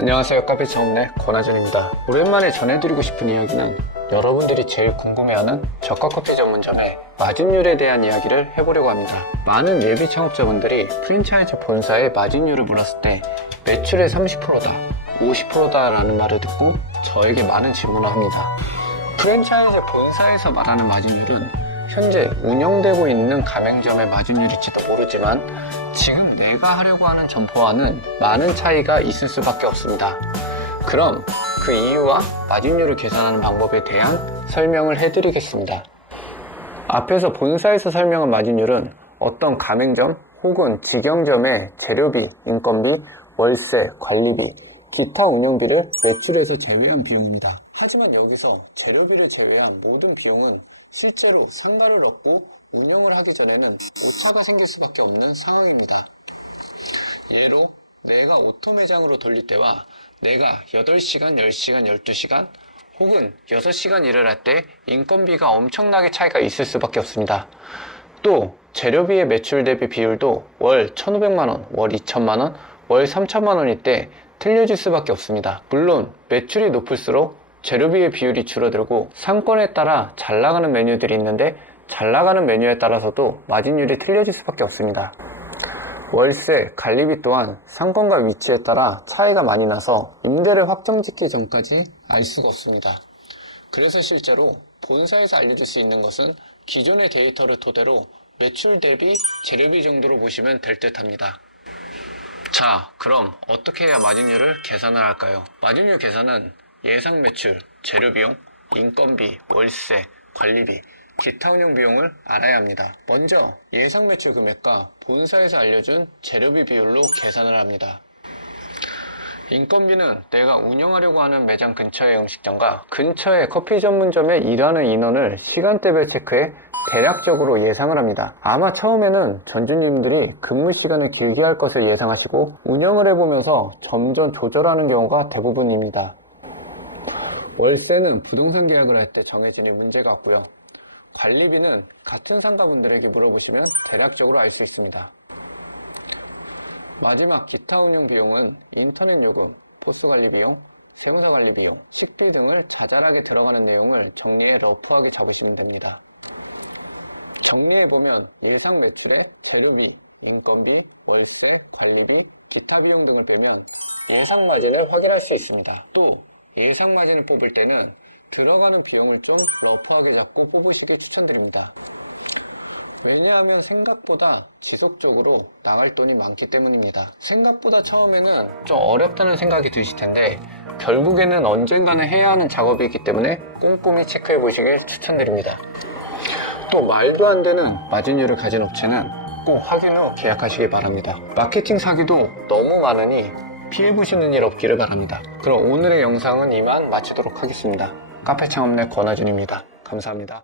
안녕하세요 카페 창업내 권하준입니다. 오랜만에 전해드리고 싶은 이야기는 여러분들이 제일 궁금해하는 저가 커피 전문점의 마진율에 대한 이야기를 해보려고 합니다. 많은 예비 창업자분들이 프랜차이즈 본사의 마진율을 물었을 때 매출의 30%다 50%다 라는 말을 듣고 저에게 많은 질문을 합니다. 프랜차이즈 본사에서 말하는 마진율은 현재 운영되고 있는 가맹점의 마진율일지도 모르지만 지금 내가 하려고 하는 점포와는 많은 차이가 있을 수밖에 없습니다. 그럼 그 이유와 마진율을 계산하는 방법에 대한 설명을 해드리겠습니다. 앞에서 본사에서 설명한 마진율은 어떤 가맹점 혹은 직영점의 재료비, 인건비, 월세, 관리비, 기타 운영비를 매출에서 제외한 비용입니다. 하지만 여기서 재료비를 제외한 모든 비용은 실제로 상가를 얻고 운영을 하기 전에는 오차가 생길 수밖에 없는 상황입니다. 예로 내가 오토 매장으로 돌릴 때와 내가 8시간, 10시간, 12시간 혹은 6시간 일을 할 때 인건비가 엄청나게 차이가 있을 수밖에 없습니다. 또 재료비의 매출 대비 비율도 월 1,500만원, 월 2천만원, 월 3천만원일 때 틀려질 수밖에 없습니다. 물론 매출이 높을수록 재료비의 비율이 줄어들고 상권에 따라 잘 나가는 메뉴들이 있는데 잘 나가는 메뉴에 따라서도 마진율이 틀려질 수밖에 없습니다. 월세, 관리비 또한 상권과 위치에 따라 차이가 많이 나서 임대를 확정짓기 전까지 알 수가 없습니다. 그래서 실제로 본사에서 알려줄 수 있는 것은 기존의 데이터를 토대로 매출 대비 재료비 정도로 보시면 될 듯 합니다. 자, 그럼 어떻게 해야 마진율을 계산을 할까요? 마진율 계산은 예상 매출, 재료 비용, 인건비, 월세, 관리비, 기타 운영 비용을 알아야 합니다. 먼저 예상 매출 금액과 본사에서 알려준 재료비 비율로 계산을 합니다. 인건비는 내가 운영하려고 하는 매장 근처의 음식점과 근처의 커피 전문점에 일하는 인원을 시간대별 체크해 대략적으로 예상을 합니다. 아마 처음에는 전주님들이 근무 시간을 길게 할 것을 예상하시고 운영을 해보면서 점점 조절하는 경우가 대부분입니다. 월세는 부동산 계약을 할 때 정해지니 문제가 없고요. 관리비는 같은 상가분들에게 물어보시면 대략적으로 알 수 있습니다. 마지막 기타 운영 비용은 인터넷 요금, 포스 관리 비용, 세무사 관리 비용, 식비 등을 자잘하게 들어가는 내용을 정리해 러프하게 잡으시면 됩니다. 정리해보면 예상 매출에 재료비, 인건비, 월세, 관리비, 기타 비용 등을 빼면 예상 마진을 확인할 수 있습니다. 또 예상 마진을 뽑을 때는 들어가는 비용을 좀 러프하게 잡고 뽑으시길 추천드립니다. 왜냐하면 생각보다 지속적으로 나갈 돈이 많기 때문입니다. 생각보다 처음에는 좀 어렵다는 생각이 드실 텐데 결국에는 언젠가는 해야 하는 작업이기 때문에 꼼꼼히 체크해 보시길 추천드립니다. 또 말도 안 되는 마진율을 가진 업체는 꼭 확인 후 계약하시기 바랍니다. 마케팅 사기도 너무 많으니 피해 보시는 일 없기를 바랍니다. 그럼 오늘의 영상은 이만 마치도록 하겠습니다. 카페 창업 내 권하준입니다. 감사합니다.